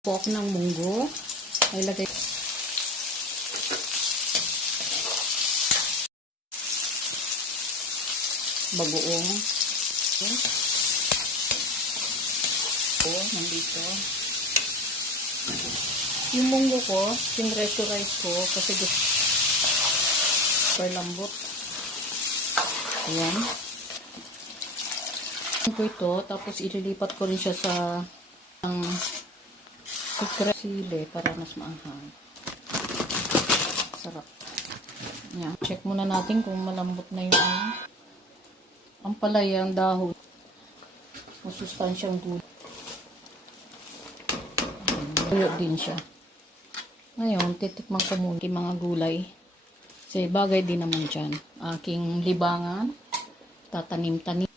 Po ako ng munggo. Ay lagay bagoong. Nandito. Yung munggo ko, pinreso rice ko kasi gusto lambot. Ayan. Ko ito, tapos ililipat ko rin siya sa sili para mas maanghang. Sarap. Ayan. Check muna natin kung malambot na yung ang palaya, ang dahon. Masustansyang gulay. Tuyo din siya. Ngayon, titikman ko muna yung mga gulay. Kasi bagay din naman dyan. Aking libangan. Tatanim-tanim.